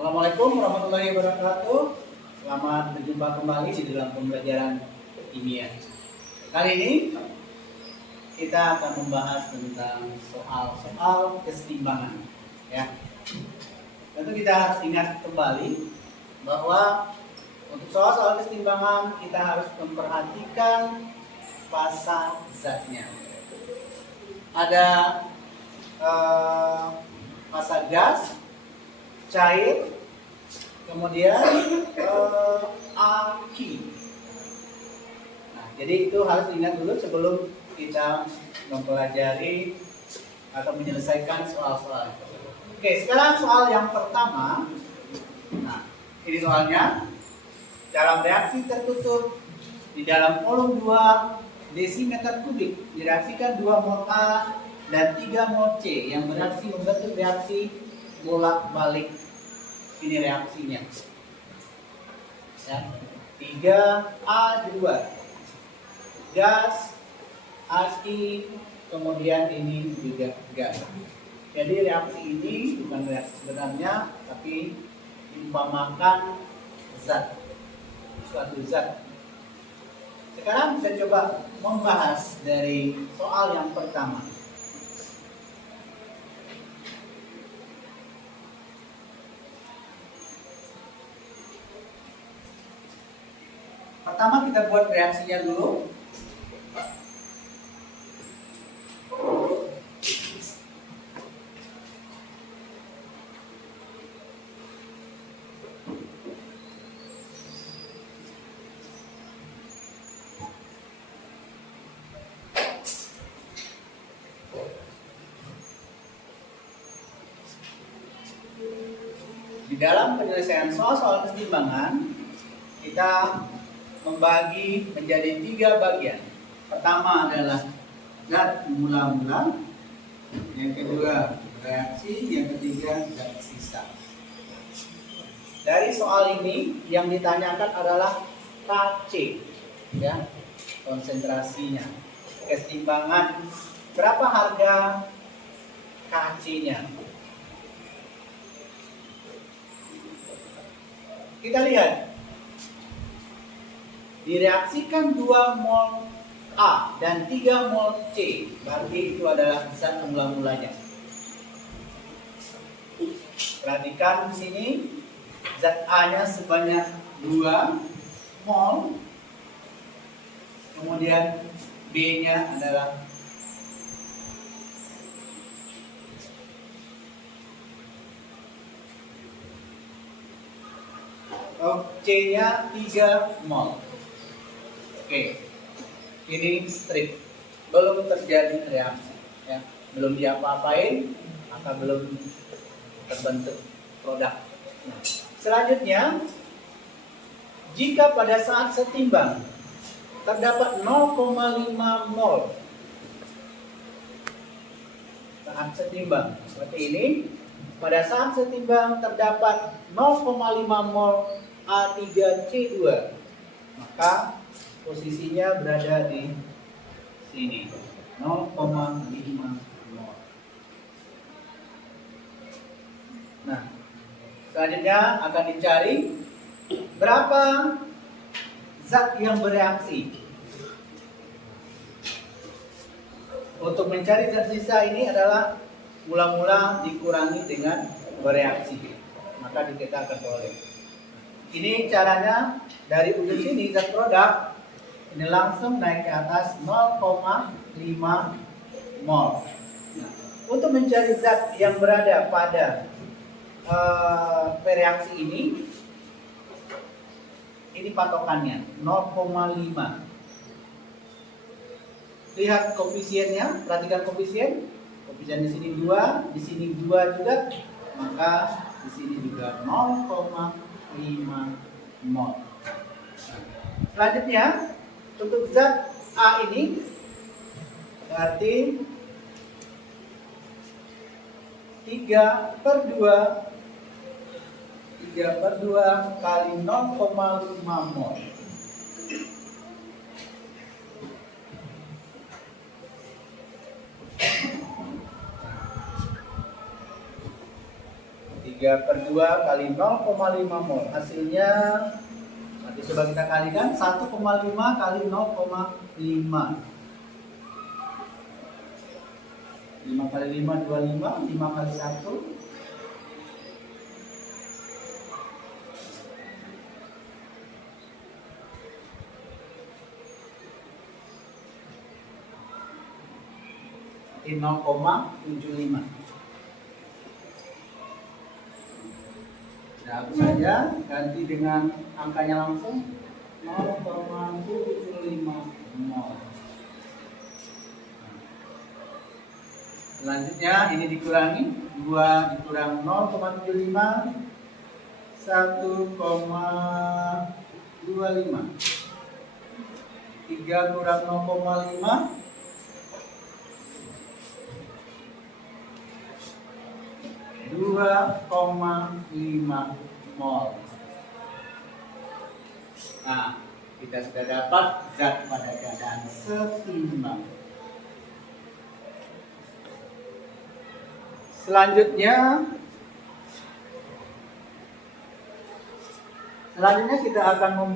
Assalamualaikum warahmatullahi wabarakatuh. Selamat berjumpa kembali di dalam pembelajaran kimia. Kali ini kita akan membahas tentang soal-soal kesetimbangan. Ya, tentu kita harus ingat kembali bahwa untuk soal-soal kesetimbangan kita harus memperhatikan fasa zatnya. Ada fasa gas, cair, kemudian aki. Nah, jadi itu harus ingat dulu sebelum kita mempelajari atau menyelesaikan soal-soal. Oke, sekarang soal yang pertama. Nah, ini soalnya. Dalam reaksi tertutup di dalam volume 2 desimeter kubik direaksikan 2 mol A dan 3 mol C yang bereaksi membentuk reaksi bolak-balik. Ini reaksinya. Ya. 3A2 gas, aki, kemudian ini juga gas. Jadi reaksi ini bukan reaksi sebenarnya, tapi diumpamakan zat, suatu zat. Sekarang kita coba membahas dari soal yang pertama. Pertama kita buat reaksinya dulu. Di dalam penyelesaian soal-soal kesetimbangan, kita membagi menjadi 3 bagian. Pertama adalah zat mula-mula, yang kedua reaksi, yang ketiga zat sisa. Dari soal ini yang ditanyakan adalah Kc, ya, konsentrasinya, kesetimbangan, berapa harga Kc-nya. Kita lihat, direaksikan 2 mol A dan 3 mol C, berarti itu adalah zat mula-mulanya. Perhatikan di sini, zat A-nya sebanyak 2 mol, kemudian B-nya adalah C-nya 3 mol. Oke, ini strip, belum terjadi reaksi, ya, belum diapa-apain, maka belum terbentuk produk. Nah, selanjutnya, jika pada saat setimbang terdapat 0,5 mol, saat setimbang seperti ini, pada saat setimbang terdapat 0,5 mol A3C2, maka posisinya berada di sini, 0,5 mol. Nah, selanjutnya akan dicari berapa zat yang bereaksi. Untuk mencari zat sisa ini adalah mula-mula dikurangi dengan bereaksi, maka kita akan peroleh. Ini caranya, dari ujung sini zat produk ini langsung naik ke atas 0,5 mol. Nah, untuk mencari zat yang berada pada reaksi ini patokannya 0,5. Lihat koefisiennya, perhatikan koefisien. Koefisien di sini 2, di sini 2 juga, maka di sini juga 0,5 mol. Selanjutnya, untuk zat A ini berarti 3/2 kali 0,5 mol. 3 3/2 kali 0,5 mol. Hasilnya nanti coba kita kalikan 1,5 kali 0,5. 5 kali 5 25, 5 kali 1 0,75. Nah, hapus saja, ganti dengan angkanya langsung 0,75 mol. Selanjutnya ini dikurangi, 2 dikurang 0,75 1,25. 3 kurang 0,5 2,5 mol. Nah, kita sudah dapat zat pada keadaan setimbang. Selanjutnya kita akan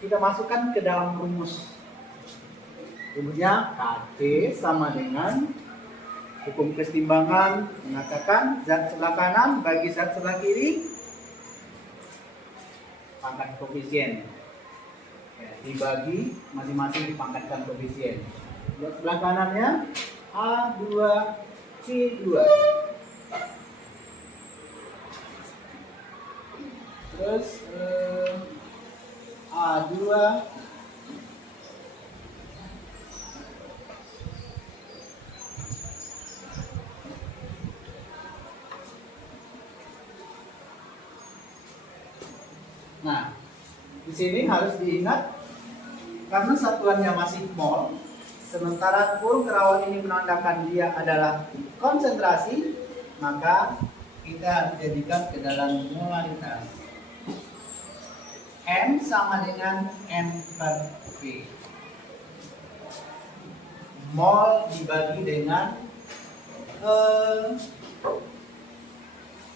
kita masukkan ke dalam rumus. Rumusnya Kc sama dengan hukum kesetimbangan mengatakan zat sebelah kanan bagi zat sebelah kiri pangkat koefisien. Ya, dibagi masing-masing dipangkatkan koefisien. Zat sebelah kanannya A2C2. Terus A2 Nah, di sini harus diingat karena satuannya masih mol, sementara kurung kerawan ini menandakan dia adalah konsentrasi, maka kita harus jadikan ke dalam molaritas. M sama dengan M/V. Mol dibagi dengan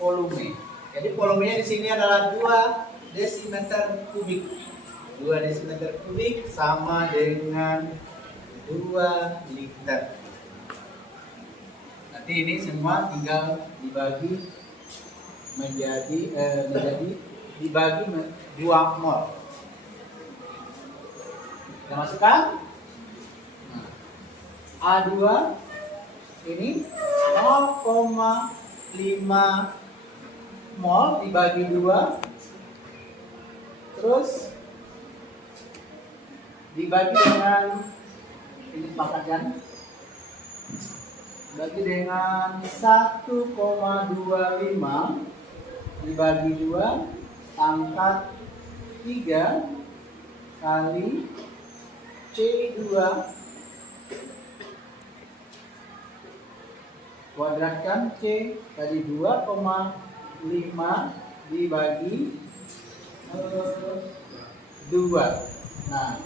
volume. Jadi volumenya di sini adalah 2 desimeter kubik. 2 desimeter kubik sama dengan 2 liter. Nanti ini semua tinggal dibagi dibagi 2 mol. Kita masukkan. A2 ini 0,5 mol dibagi 2, terus dibagi dengan ini pakatkan, bagi dengan 1,25 dibagi 2 pangkat 3 kali C2 kuadratkan C tadi 2,5 dibagi 2. Nah,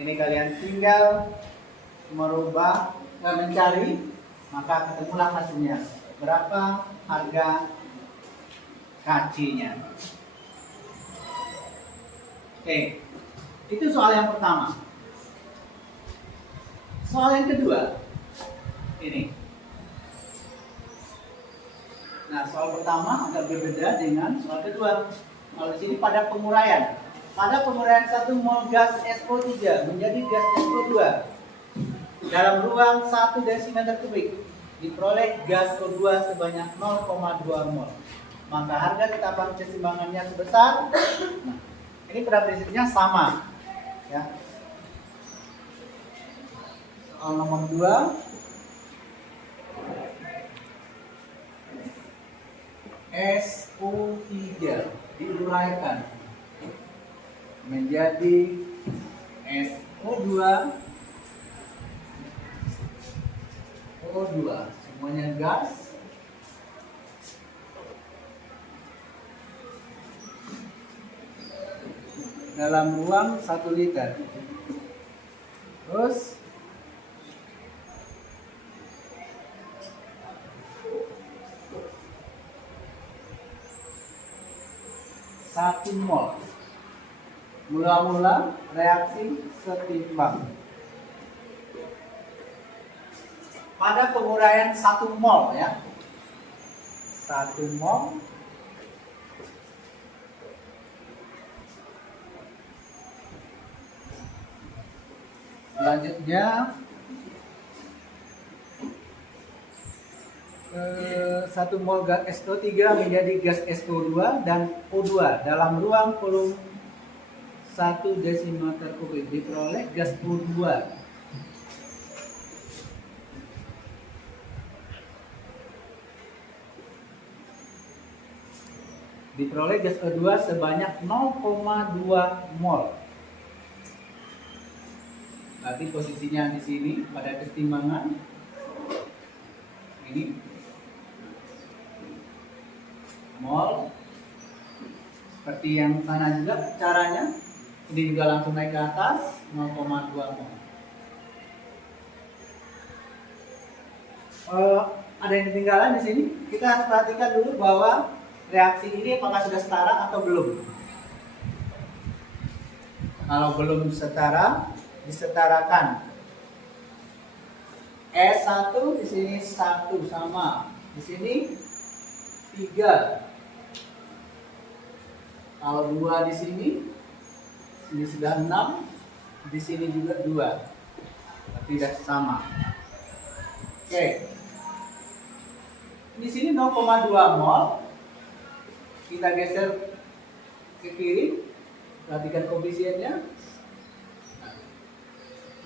ini kalian tinggal mencari, maka ketemulah hasilnya. Berapa harga Kc-nya. Oke, itu soal yang pertama. Soal yang kedua, ini. Nah, soal pertama agak berbeda dengan soal kedua. Kalau di sini pada penguraian 1 mol gas SO3 menjadi gas SO2 dalam ruang 1 desimeter kubik diperoleh gas O2 sebanyak 0,2 mol. Maka harga tetapkan keseimbangannya sebesar. Nah, ini pada prinsipnya sama, ya. Soal nomor 2. SO3 diuraikan menjadi SO2 O2, semuanya gas. Dalam ruang 1 liter. Terus 1 mol. Mula-mula reaksi setimbang. Pada penguraian 1 mol ya. 1 mol selanjutnya 1 mol gas SO3 menjadi gas SO2 dan O2 dalam ruang volume 1 desimeter kubik diperoleh gas O2. Diperoleh gas O2 sebanyak 0,2 mol. Berarti posisinya di sini pada kesetimbangan ini mol. Seperti yang sana juga caranya, ini juga langsung naik ke atas 0,2 mol. Ada yang ketinggalan di sini. Kita harus perhatikan dulu bahwa reaksi ini apakah sudah setara atau belum. Kalau belum setara, disetarakan. S1 di sini 1 sama, di sini 3. Kalau 2 di sini sudah 6, di sini juga 2. Tidak sama. Oke. Di sini 0,2 mol. Kita geser ke kiri. Perhatikan koefisiennya.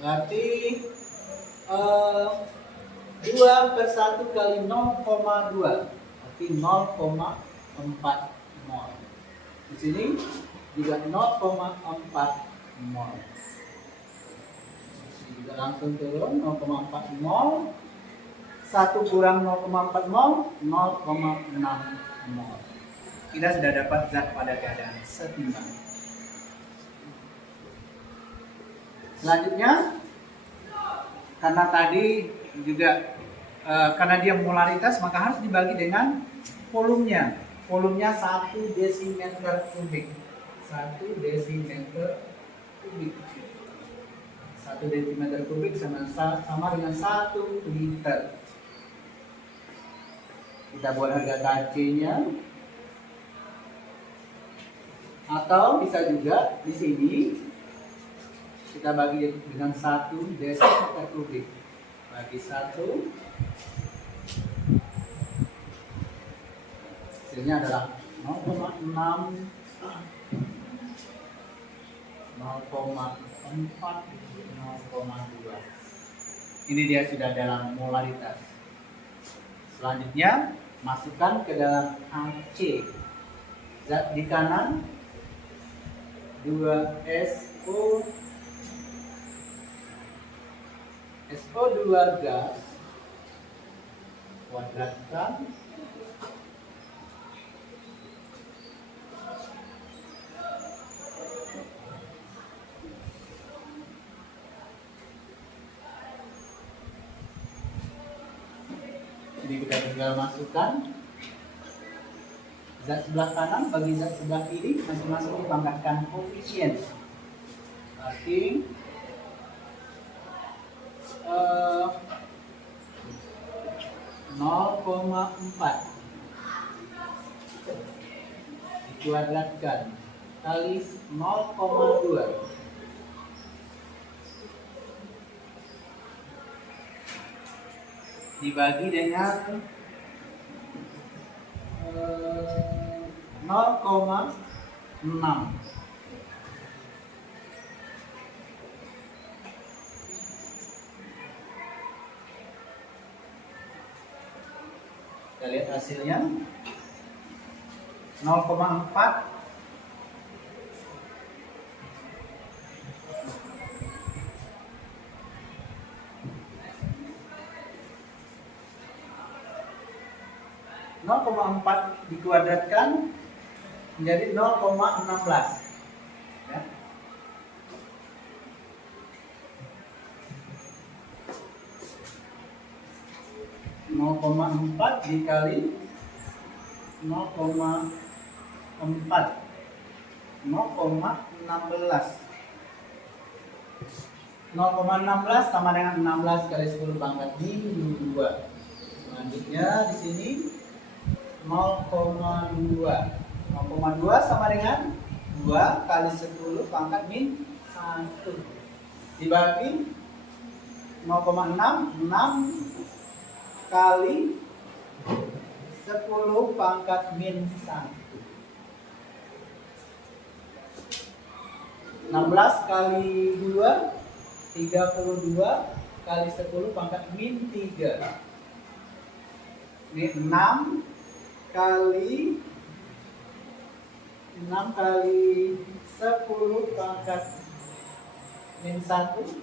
Berarti 2/1 kali 0,2. Berarti 0,4 mol. Di sini juga 0,4 mol. Ini juga langsung turun 0,4 mol. 1 kurang 0,4 mol, 0,6 mol. Kita sudah dapat zat pada keadaan setimbang. Selanjutnya, karena tadi juga karena dia molaritas, maka harus dibagi dengan volumenya. Volumenya 1 desimeter kubik. 1 desimeter kubik. 1 desimeter kubik sama dengan 1 liter. Kita buat harga KC-nya. Atau bisa juga di sini kita bagi dengan 1 desimeter kubik. Bagi 1, hasilnya adalah 0,6, 0,4, 0,2. Ini dia sudah dalam molaritas. Selanjutnya masukkan ke dalam HC. Zat di kanan 2SO SO2 gas kuadratkan jadi kita tinggal masukkan zat sebelah kanan bagi zat sebelah kiri masing-masing dipangkatkan koefisien. Berarti 0,4 dikuadratkan kali 0,2 dibagi dengan 0,6. Kita lihat hasilnya 0,4 0,4 dikuadratkan menjadi 0,16 ya. (0,4) dikali 0,4 0,16. 0,16 sama dengan 16 kali 10 pangkat min 2. Selanjutnya di sini 0,2. 0,2 sama dengan 2 kali 10 pangkat min 1. Dibagi 0,6, 6 kali 10 pangkat min 1. 16 kali 2, 32 kali 10 pangkat min 3. Ini 6 kali 10 pangkat min 1.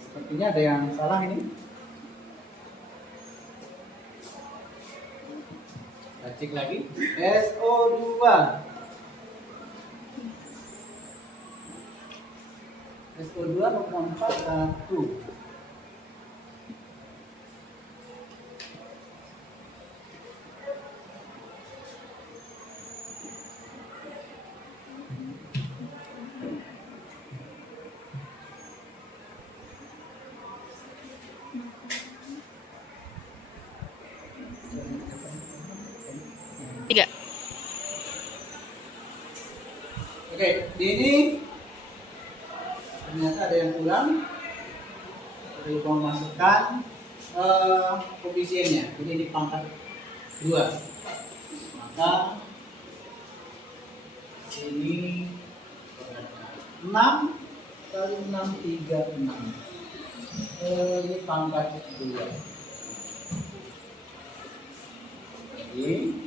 Sepertinya ada yang salah ini. Kita cek lagi. SO2. SO2 0,41. Tiga. Oke, ini ternyata ada yang kurang. Kita lupa memasukkan koefisiennya. Jadi di pangkat 2. Maka ini 6 kali 6 36. Ini pangkat 2. Jadi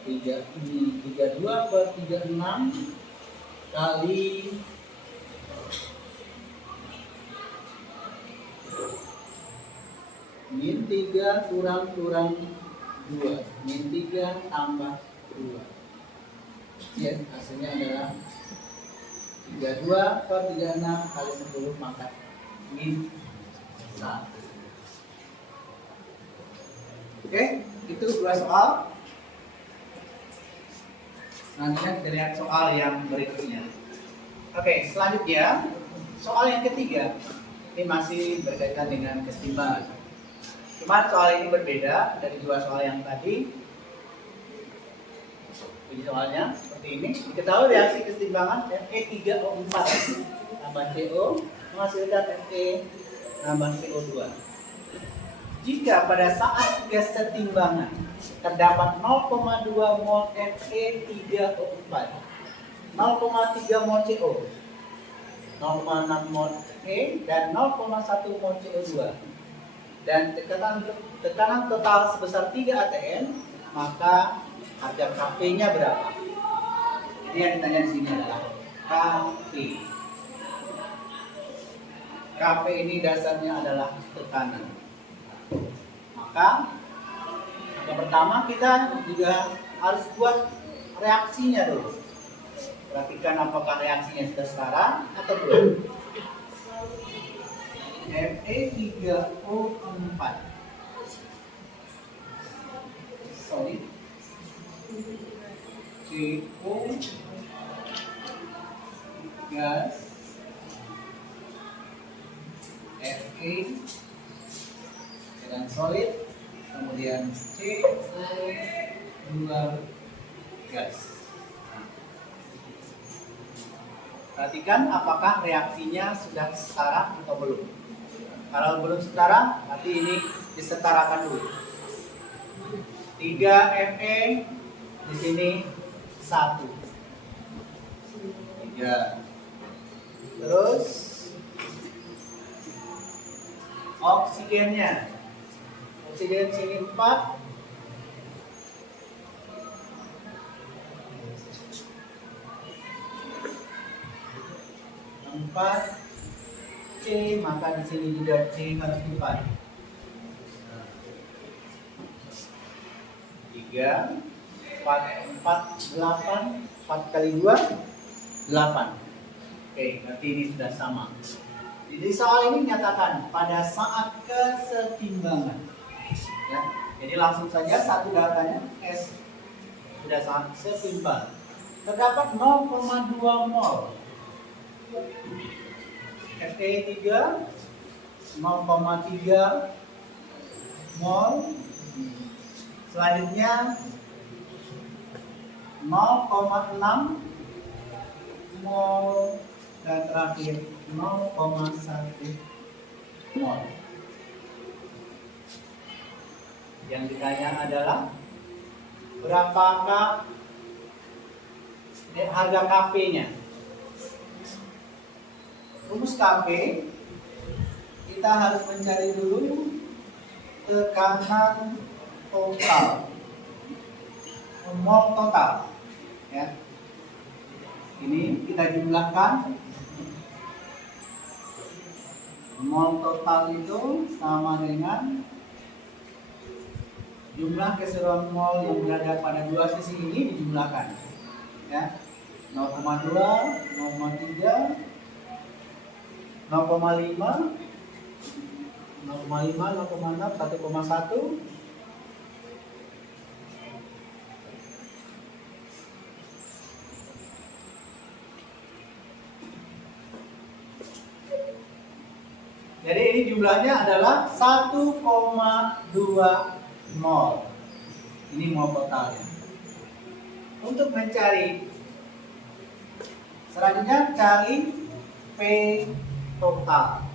32 per 36 kali min 3 kurang 2. Min 3 tambah 2. Ya, hasilnya adalah 32 per 36 kali 10 pangkat min 1. Oke, itu 2 soal. Selanjutnya kita lihat soal yang berikutnya. Oke, selanjutnya soal yang ketiga. Ini masih berkaitan dengan kesetimbangan. Cuma soal ini berbeda dari 2 soal yang tadi. Jadi soalnya seperti ini. Diketahui reaksi kesetimbangan Fe3O4 tambah CO menghasilkan Fe tambah CO2. Jika pada saat kesetimbangan terdapat 0,2 mol Fe3O4, 0,3 mol CO, 0,6 mol Fe dan 0,1 mol CO2, dan tekanan total sebesar 3 atm, maka harga Kp-nya berapa? Ini yang ditanya di sini adalah Kp. Kp ini dasarnya adalah tekanan. Maka yang pertama kita juga harus buat reaksinya dulu. Perhatikan apakah reaksinya sudah setara atau belum. Fe3O4 solid, CO gas, Fe dan solid, kemudian CO2 gas. Perhatikan apakah reaksinya sudah setara atau belum. Kalau belum setara, berarti ini disetarakan dulu. 3 Fe di sini 1. 3. Terus oksigennya. Oksigen sini 4. C, maka di sini juga C harus 4. 3, 4, 8 kali 2, 8. Oke, berarti ini sudah sama. Jadi soal ini menyatakan pada saat kesetimbangan. Ya. Jadi langsung saja satu datanya S sudah sangat setimbang. Terdapat 0,2 mol Fe3, 0,3 mol. Selanjutnya 0,6 mol dan terakhir 0,1 mol. Yang ditanya adalah berapakah harga Kp-nya? Rumus Kp kita harus mencari dulu tekanan total, mol total. Ya. Ini kita jumlahkan. Mol total itu sama dengan jumlah keseluruhan mol yang berada pada dua sisi ini dijumlahkan. Ya. 0,2, 0,3, 0,5, 0,6, 1,1. Jadi ini jumlahnya adalah 1,2 mol. Ini mol totalnya. Untuk mencari selanjutnya cari P total.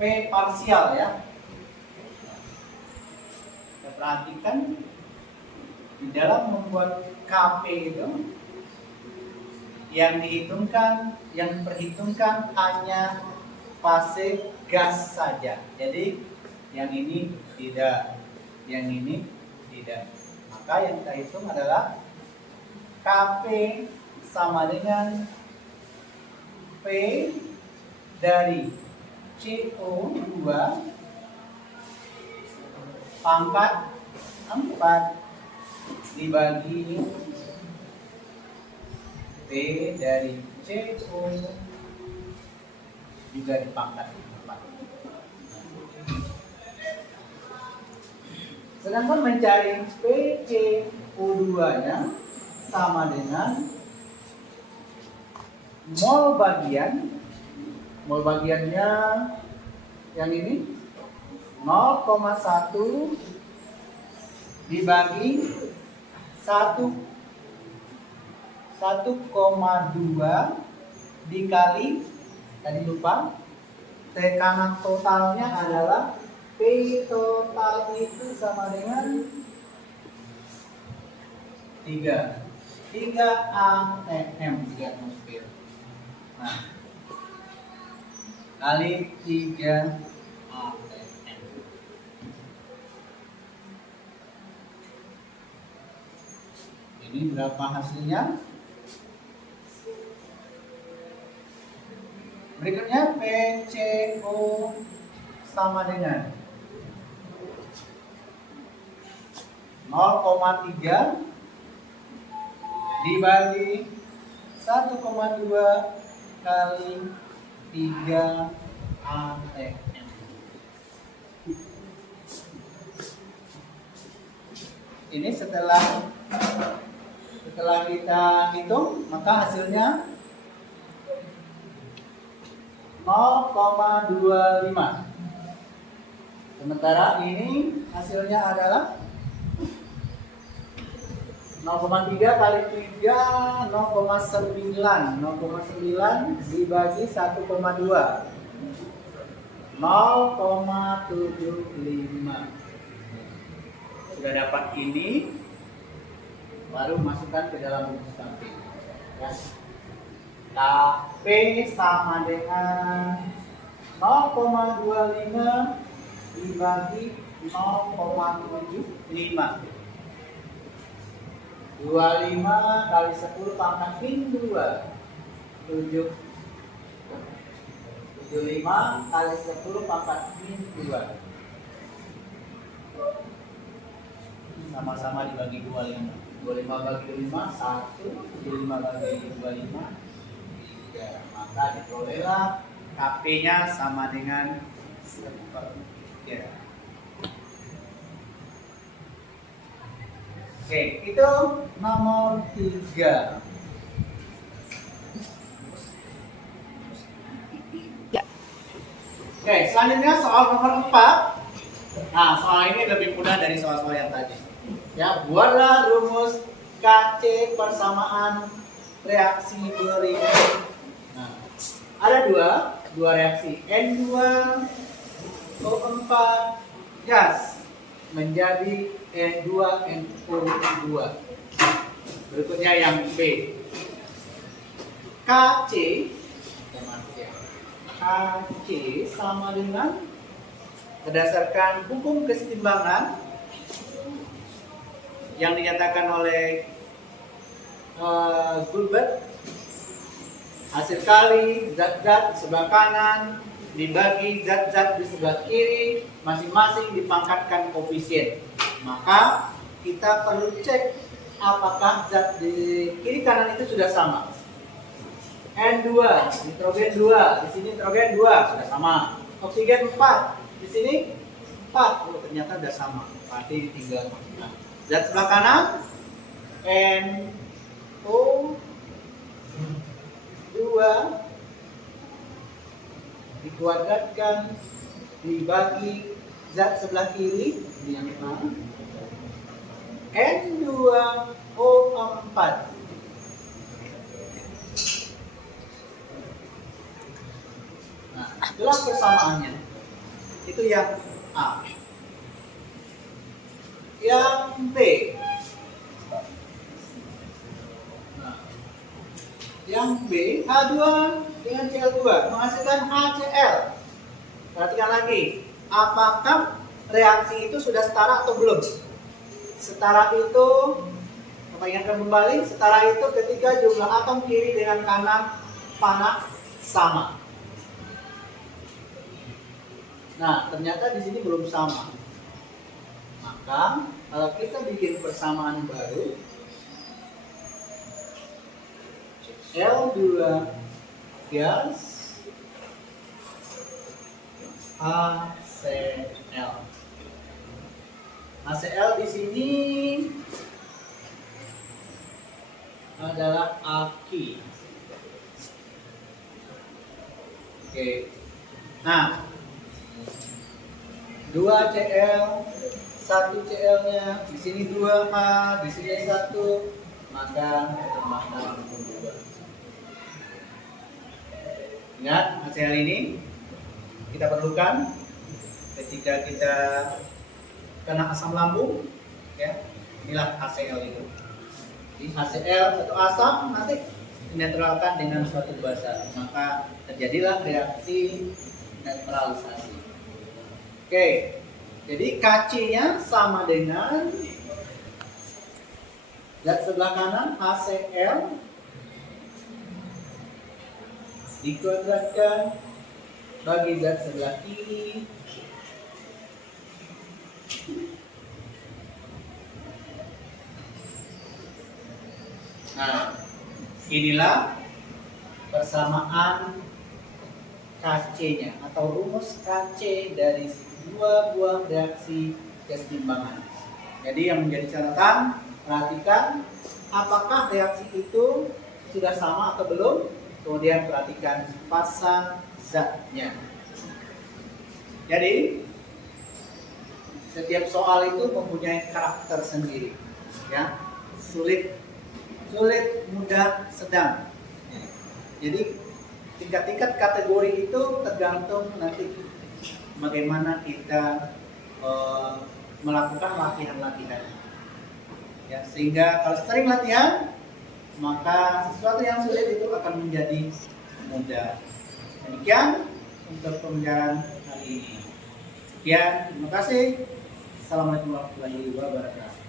P parsial ya. Kita perhatikan di dalam membuat Kp itu yang diperhitungkan hanya fase gas saja. Jadi yang ini tidak, yang ini tidak. Maka yang kita hitung adalah Kp sama dengan P dari CO2 pangkat 4 dibagi P dari CO juga dipangkat 4. Sedangkan mencari PCO2-nya sama dengan mol bagiannya yang ini 0,1 dibagi 1,2 dikali tadi lupa tekanan totalnya adalah P total itu sama dengan 3 atm, 3 atmosfer. Nah, kali 3 atm. Ini berapa hasilnya? Berikutnya PCO sama dengan 0,3 dibagi 1,2 kali 3 atm. Ini setelah kita hitung maka hasilnya 0,25. Sementara ini hasilnya adalah 0,3 kali 3 0,9 dibagi 1,2 0,75. Sudah dapat ini baru masukkan ke dalam rumus Kp ya. Kp sama dengan 0,25 dibagi 0,75. 25 kali 10 pangkat min 2 75 kali 10 pangkat min 2 sama-sama dibagi 25 bagi 5 1 75 bagi 25 3. Maka diperolehlah Kp-nya sama dengan 1/3. Oke, itu nomor 3. Ya. Oke, selanjutnya soal nomor 4. Nah, soal ini lebih mudah dari soal-soal yang tadi. Ya, buatlah rumus Kc persamaan reaksi berikut. Nah, ada dua reaksi N2O4 gas menjadi N2NO2. Berikutnya yang B. Kc sama dengan, berdasarkan hukum kesetimbangan yang dinyatakan oleh Goldberg, hasil kali zat-zat di sebelah kanan dibagi zat-zat di sebelah kiri, masing-masing dipangkatkan koefisien. Maka kita perlu cek apakah zat di kiri kanan itu sudah sama. N2, nitrogen 2, di sini nitrogen 2 sudah sama. Oksigen 4, di sini 4. Oh, ternyata sudah sama. Berarti tinggal. Nah, zat sebelah kanan NO2 dikuadratkan dibagi zat sebelah kiri, ini yang mana? N2O4. Nah, itulah persamaannya. Itu yang A. Yang B. Nah, yang B, H2 dengan Cl2 menghasilkan HCl. Perhatikan lagi, apakah reaksi itu sudah setara atau belum? Setara itu, ingatkan kembali, setara itu ketika jumlah atom kiri dengan kanan panah sama. Nah, ternyata di sini belum sama. Maka kalau kita bikin persamaan baru, L2 gas HCl. HCl di sini adalah aki. Oke. Nah, 2Cl, 1Cl-nya, di sini 2H, di sini 1, maka tambahkan 2. Ingat, HCl ini kita perlukan ketika kita kena asam lambung, ya. Inilah HCl itu. Jadi HCl satu asam nanti dinetralkan dengan suatu basa, maka terjadilah reaksi netralisasi. Oke, jadi Kc-nya sama dengan zat sebelah kanan HCl dikuadratkan bagi zat sebelah kiri Nah, inilah persamaan Kc-nya atau rumus Kc dari dua buah reaksi kesetimbangan. Jadi yang menjadi catatan, perhatikan apakah reaksi itu sudah sama atau belum. Kemudian perhatikan fasa zatnya. Jadi setiap soal itu mempunyai karakter sendiri, ya, sulit, mudah, sedang. Jadi tingkat-tingkat kategori itu tergantung nanti bagaimana kita melakukan latihan-latihan, ya, sehingga kalau sering latihan maka sesuatu yang sulit itu akan menjadi mudah. Demikian untuk pembelajaran hari ini. Sekian, terima kasih. Assalamualaikum warahmatullahi wabarakatuh.